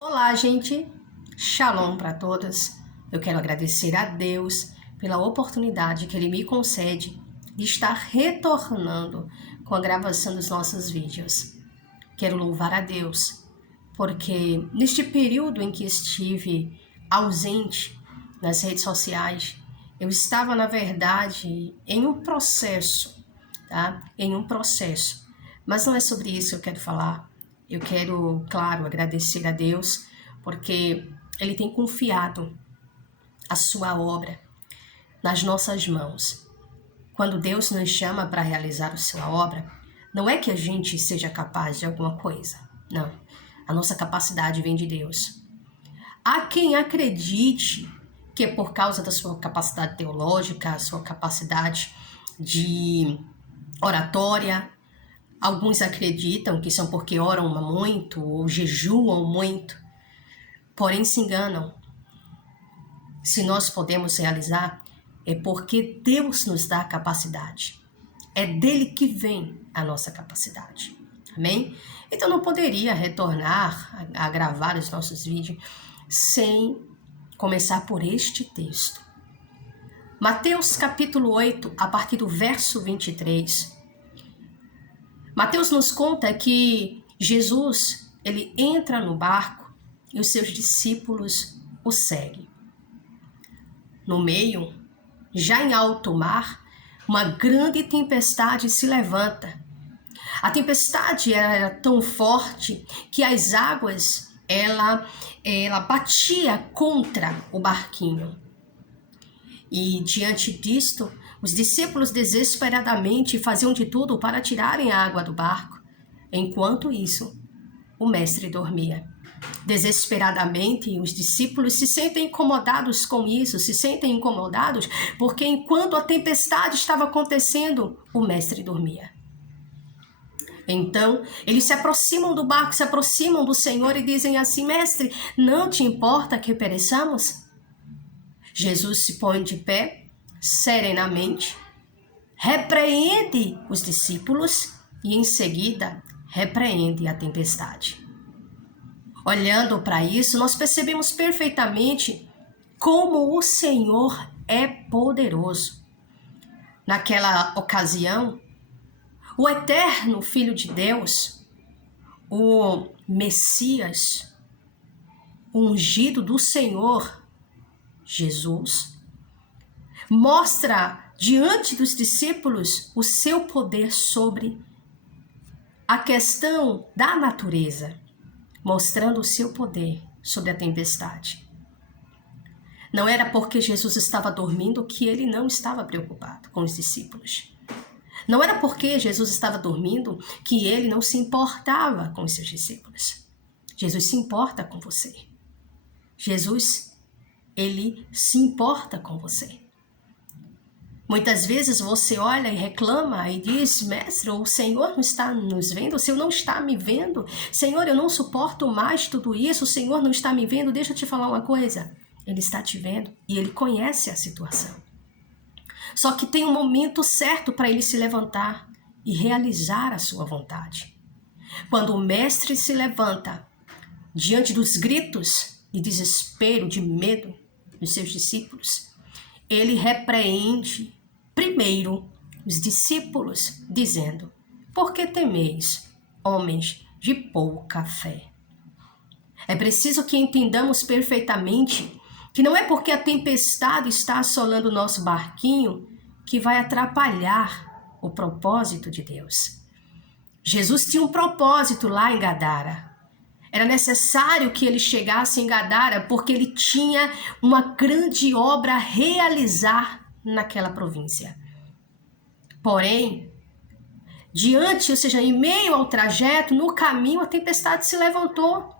Olá, gente! Shalom para todas. Eu quero agradecer a Deus pela oportunidade que Ele me concede de estar retornando com a gravação dos nossos vídeos. Quero louvar a Deus, porque neste período em que estive ausente nas redes sociais, eu estava, na verdade, em um processo, tá? Em um processo. Mas não é sobre isso que eu quero falar. Eu quero, claro, agradecer a Deus, porque Ele tem confiado a sua obra nas nossas mãos. Quando Deus nos chama para realizar a sua obra, não é que a gente seja capaz de alguma coisa. Não. A nossa capacidade vem de Deus. Há quem acredite que é por causa da sua capacidade teológica, a sua capacidade de oratória. Alguns acreditam que são porque oram muito ou jejuam muito, porém se enganam. Se nós podemos realizar, é porque Deus nos dá a capacidade. É dele que vem a nossa capacidade. Amém? Então não poderia retornar a gravar os nossos vídeos sem começar por este texto. Mateus capítulo 8, a partir do verso 23. Mateus nos conta que Jesus, ele entra no barco e os seus discípulos o seguem. No meio, já em alto mar, uma grande tempestade se levanta. A tempestade era tão forte que as águas, ela batia contra o barquinho. E diante disto, os discípulos desesperadamente faziam de tudo para tirarem a água do barco. Enquanto isso, o mestre dormia. Desesperadamente, os discípulos se sentem incomodados com isso, se sentem incomodados porque enquanto a tempestade estava acontecendo, o mestre dormia. Então, eles se aproximam do barco, se aproximam do Senhor e dizem assim: Mestre, não te importa que pereçamos? Jesus se põe de pé, serenamente, repreende os discípulos e em seguida repreende a tempestade. Olhando para isso, nós percebemos perfeitamente como o Senhor é poderoso. Naquela ocasião, o eterno Filho de Deus, o Messias, o ungido do Senhor, Jesus, mostra diante dos discípulos o seu poder sobre a questão da natureza, mostrando o seu poder sobre a tempestade. Não era porque Jesus estava dormindo que ele não estava preocupado com os discípulos. Não era porque Jesus estava dormindo que ele não se importava com os seus discípulos. Jesus se importa com você. Jesus, ele se importa com você. Muitas vezes você olha e reclama e diz: Mestre, o Senhor não está nos vendo, o Senhor não está me vendo. Senhor, eu não suporto mais tudo isso, o Senhor não está me vendo. Deixa eu te falar uma coisa. Ele está te vendo e ele conhece a situação. Só que tem um momento certo para ele se levantar e realizar a sua vontade. Quando o mestre se levanta diante dos gritos de desespero, de medo dos seus discípulos, ele repreende primeiro os discípulos, dizendo: Por que temeis, homens de pouca fé? É preciso que entendamos perfeitamente que não é porque a tempestade está assolando o nosso barquinho que vai atrapalhar o propósito de Deus. Jesus tinha um propósito lá em Gadara. Era necessário que ele chegasse em Gadara porque ele tinha uma grande obra a realizar naquela província. Porém, diante, ou seja, em meio ao trajeto, no caminho, a tempestade se levantou.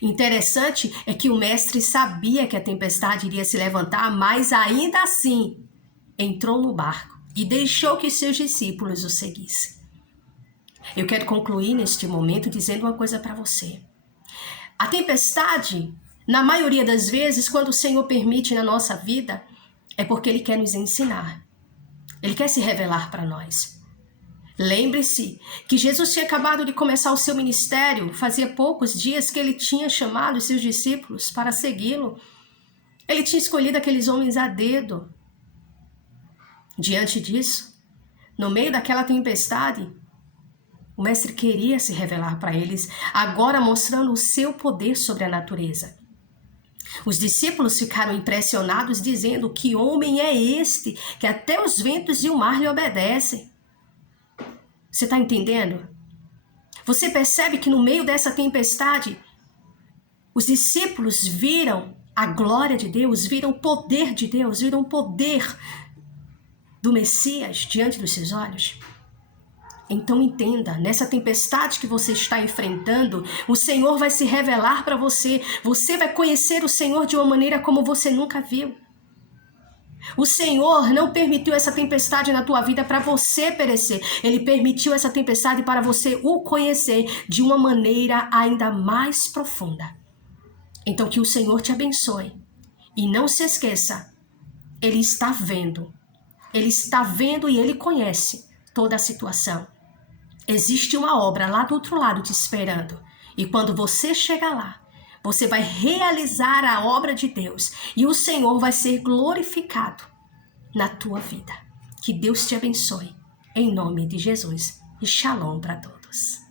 Interessante é que o mestre sabia que a tempestade iria se levantar, mas ainda assim entrou no barco e deixou que seus discípulos o seguissem. Eu quero concluir neste momento dizendo uma coisa para você. A tempestade, na maioria das vezes, quando o Senhor permite na nossa vida, é porque Ele quer nos ensinar. Ele quer se revelar para nós. Lembre-se que Jesus tinha acabado de começar o seu ministério, fazia poucos dias que ele tinha chamado os seus discípulos para segui-lo. Ele tinha escolhido aqueles homens a dedo. Diante disso, no meio daquela tempestade, o mestre queria se revelar para eles, agora mostrando o seu poder sobre a natureza. Os discípulos ficaram impressionados, dizendo: que homem é este, que até os ventos e o mar lhe obedecem? Você está entendendo? Você percebe que no meio dessa tempestade, os discípulos viram a glória de Deus, viram o poder de Deus, viram o poder do Messias diante dos seus olhos? Então entenda, nessa tempestade que você está enfrentando, o Senhor vai se revelar para você. Você vai conhecer o Senhor de uma maneira como você nunca viu. O Senhor não permitiu essa tempestade na tua vida para você perecer. Ele permitiu essa tempestade para você o conhecer de uma maneira ainda mais profunda. Então que o Senhor te abençoe. E não se esqueça, Ele está vendo. Ele está vendo e Ele conhece toda a situação. Existe uma obra lá do outro lado te esperando. E quando você chegar lá, você vai realizar a obra de Deus. E o Senhor vai ser glorificado na tua vida. Que Deus te abençoe. Em nome de Jesus. E shalom para todos.